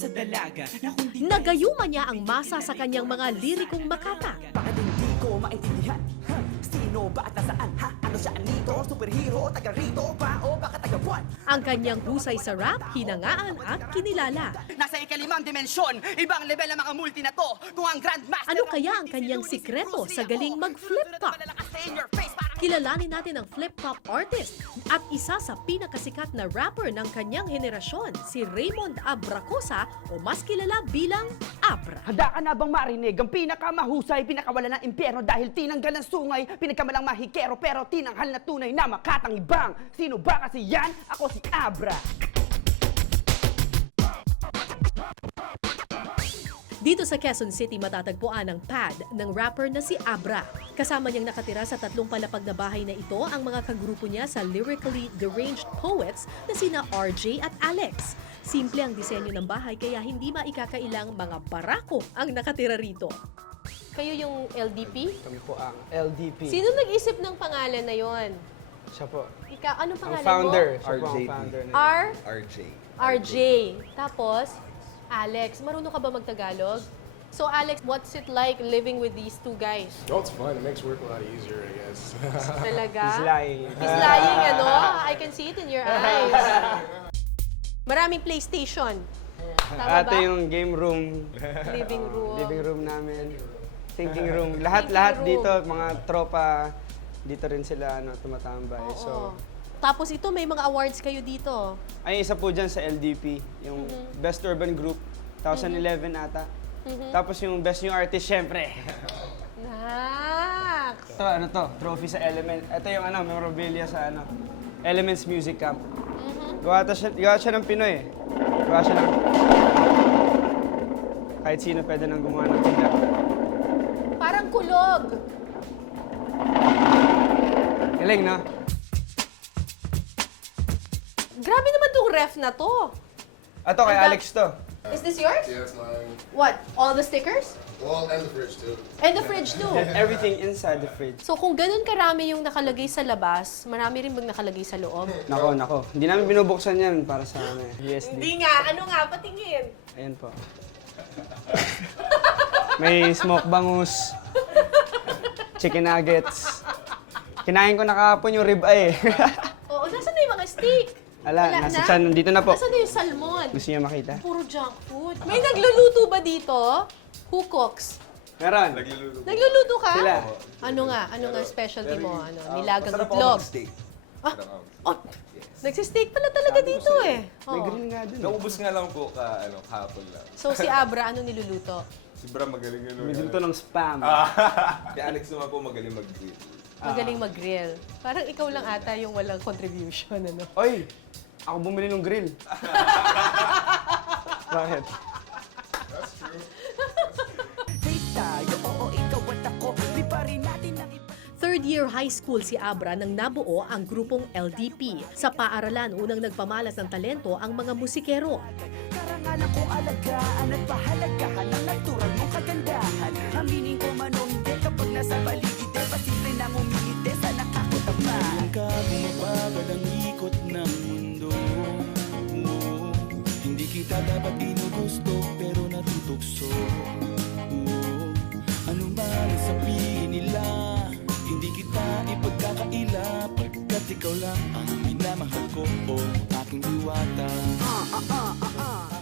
sa dalaga na kundi Nagayuma niya ang masa sa kanyang mga lirikong makata. Bakit hindi ko maintindihan? Sino ba at nasaan? Ano siya anito? Superhero? Taga rito ba? O baka taga buwan? Ang kanyang husay sa rap, hinangaan at kinilala. Nasa ikalimang dimensyon, ibang level ang mga multi na to. Kung ang Grandmaster... Ano kaya ang kanyang sikreto sa galing mag-flip-top? Kilalanin natin ang flip-top artist at isa sa pinakasikat na rapper ng kanyang henerasyon, si Raymond Abracosa o mas kilala bilang Abra. Handa ka na bang marinig ang pinakamahusay, pinakawala ng impyerno dahil tinanggal ng sungay, pinagkamalang mahikero pero tinanghal na tunay na makatangibang. Sino ba kasi yan? Ako si Abra. Dito sa Quezon City matatagpuan ang pad ng rapper na si Abra. Kasama niyang nakatira sa 3 palapag na bahay na ito ang mga kagrupo niya sa lyrically deranged poets na sina RJ at Alex. Simple ang disenyo ng bahay kaya hindi maikakailang mga barako ang nakatira rito. Kayo yung LDP? Kami po ang LDP. Sino nag-isip ng pangalan na yon? Siya po. Ikaw, anong Ang pangalan founder. mo? Siya po ang RJP. founder. RJ. RJ. Tapos, Alex. Marunong ka ba magtagalog? So Alex, what's it like living with these two guys? Oh, it's fun. It makes work a lot easier, I guess. Talaga? He's lying. He's lying, ano? I can see it in your eyes. Maraming PlayStation. Tama Ito ba? yung game room. Living room. Living room namin. Thinking room. Lahat room. dito, mga tropa, dito rin sila tumatambay. Oo. So, Tapos ito, may mga awards kayo dito. ay isa po dyan sa LDP, yung Best Urban Group, 2011 ata. Tapos yung Best New Artist, syempre. Nax! Ito, ano to? Trophy sa Element. Ito yung memorabilia sa Elements Music Camp. Gawa siya ng Pinoy eh. Gawa siya ng... Kahit sino pwede nang gumawa ng tila. Parang kulog. Galing, no? Grabe naman tong ref na to. Ito, kay Alex to. Is this yours? Yeah, it's mine. What? All the stickers? Well, and the fridge, too. And the fridge too. Everything inside the fridge. So kung ganun karami yung nakalagay sa labas, marami rin bang nakalagay sa loob? Nako. Hindi namin binubuksan yan para sa USD. Hindi nga. Ano nga? Patingin. Ayan po. May smoke bangus. Chicken nuggets. Kinain ko na kahapon yung ribeye. Oo, nasaan na yung mga steak? Ala, nasa tiyan. Dito na po. Nasaan na yung salmon? Gusto niyo makita? Puro junk food. May nagluluto ba dito? Who cooks? Meron. Nagluluto ka? Sila. Ano nga? Ano nga specialty mo? Nilagang Masarap ako itlog? mag-steak. Ah, oh, nagsisteak pala talaga dito eh. May Oo. grill nga dun. Naubos nga lang po kahapon lang. So si Abra, ano niluluto? Si Bram magaling yun. May dito ng spam. Si Alex naman po magaling mag-grill. Magaling mag-grill. Parang ikaw lang ata yung walang contribution, ano? Oy! Ako bumili ng grill. Bakit? That's true. Date tayo, oo, ikaw at ako. Di pa rin natin ang iba. Third year high school si Abra nang nabuo ang grupong LDP. Sa paaralan, unang nagpamalas ng talento ang mga musikero. Karangalan kong alagaan at pahalagahan ang natural mong kagandahan. Aminin ko man o hindi kapag nasa paligid, pasimple nang umingiti sa nakakutama. ka bumabagal ang ikot ng mundo. Hindi kita dapat ginugusto pero natutukso. Ano man ang sabihin nila, hindi kita ipagkakaila pagkat ikaw lang ang minamahal ko o aking diwata.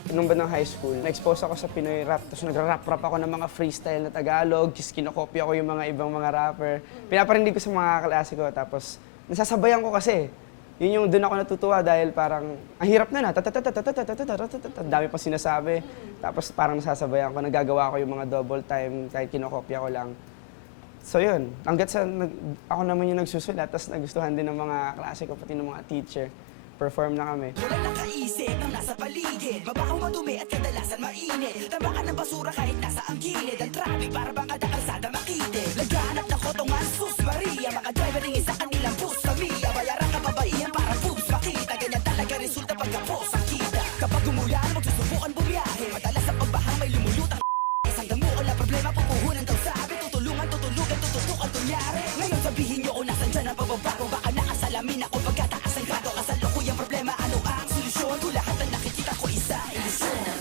Nung bandang high school, na-expose ako sa Pinoy rap. Tapos nagra-rap-rap ako ng mga freestyle na Tagalog. Tapos kinokopya ko yung mga ibang mga rapper. Pinaparinig ko sa mga klase ko. Tapos nasasabayan ko kasi. Yun yung doon ako natutuwa dahil parang ang hirap na. Dami pa sinasabi. Tapos parang nasasabayan ko. Nagagawa ko yung mga double time kahit kinokopya ko lang. So yun, hanggat sa ako naman yung nagsusulat. Tapos nagustuhan din ng mga klase ko, pati ng mga teacher. Perform na kami. Wala nakaisip ng nasa paligid. Mabaho, madumi at kadalasan mainit. Tambakan ng basura kahit nasa ang gilid. Ang traffic para bang kada kalsada makitid. Laganap na kotongan, sus Maria. Mga driver tingin sa kanilang bus Mia, bayaran kababaihan para boobs makita. Ganyan talaga resulta pagka-post ang kita. Kapag umulan, magsusubukan bumiyahe. Madalas sa pagbahang may lumulutang isang damo o na problema, pupuhunan daw sabi. Tutulungan, tututukan, kunyari. Ngayon sabihin nyo kung nasan dyan ang pagbabago. Baka nakasalamin ako pagkataas ang grado. Kasalukuyang problema, ano ang solusyon? Kung lahat ang nakikita ko isa, ilusyon.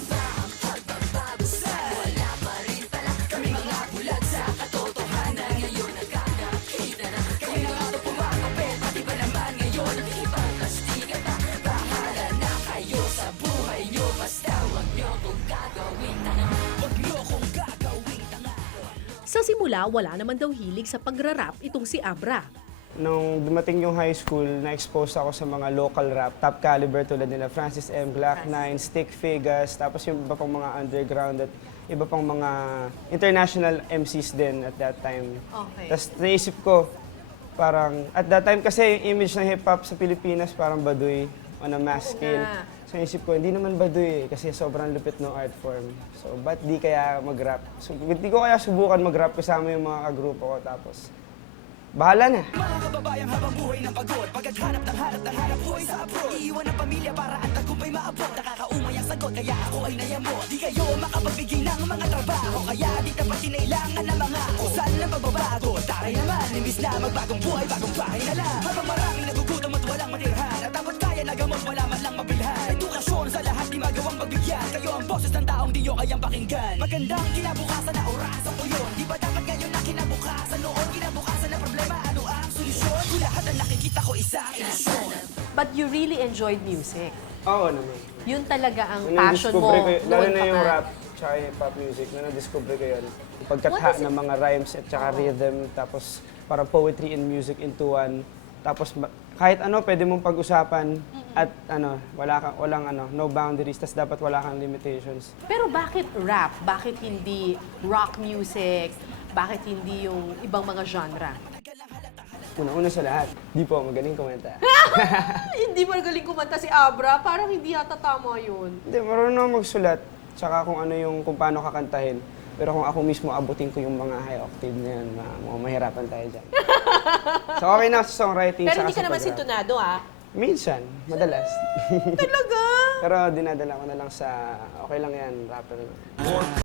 Sa simula, wala naman daw hilig sa pagra-rap itong si Abra. Nung dumating yung high school, na-expose ako sa mga local rap, top caliber tulad nila Francis M. Glock 9, Stick Figures, tapos yung iba pang mga underground at iba pang mga international MCs din at that time. Okay. Tapos naisip ko, parang, at that time kasi yung image ng hip-hop sa Pilipinas parang baduy on a mass scale. nga. So naisip ko, hindi naman baduy kasi sobrang lupit ng art form. So ba't di kaya mag-rap? So, hindi ko kaya subukan mag-rap kasama yung mga kagrupo ko tapos bahala na. Mga kababayang habang buhay ng pagod Pagkathanap ng hanap buhay sa abroad Iiwan ang pamilya para ang tagumpay maabot Nakakaumay ang sagot kaya ako ay nayamot Di kayo makapagbigay ng mga trabaho Kaya di dapat kinailangan ng mga kusan ng pagbabago Taray naman, imbis na magbagong buhay, bagong bahay na lang Habang maraming nagugutom at walang matirhan At tapos kaya nagamot, wala man lang mabilhan Edukasyon sa lahat di magawang pagbigyan Kayo ang boses ng taong di nyo kayang pakinggan Magandang kinabukasan na orasan ko yun Di ba dapat ngayon na kinabukasan noon Kinabukasan na problema, ano ang solusyon? Kung lahat ang nakikita ko isang ilusyon But you really enjoyed music. Oo naman. Yun talaga ang Nung passion mo. na-discover ko yun, lalo noon na pa yung man. rap tsaka yung pop music, na na-discover ko yun. What Pagkatha is it? ng mga rhymes at tsaka rhythm, tapos parang poetry and music into one. Tapos kahit ano pwede mong pag-usapan at ano, walang ano, no boundaries, tas dapat wala kang limitations. Pero bakit rap? Bakit hindi rock music? Bakit hindi yung ibang mga genre? Una sa lahat, di po ako magaling kumanta. Hindi magaling kumanta si Abra. Parang hindi yata tama yun. Hindi, marunong ako magsulat, tsaka kung paano kakantahin. Pero kung ako mismo abutin ko yung mga high octave na yan, mahirapan tayo dyan. So okay na sa songwriting, Pero tsaka hindi ka sa naman pag-rap. sintonado, ah. Minsan, madalas. Talaga? Pero dinadala ko na lang sa, okay lang yan, rapper.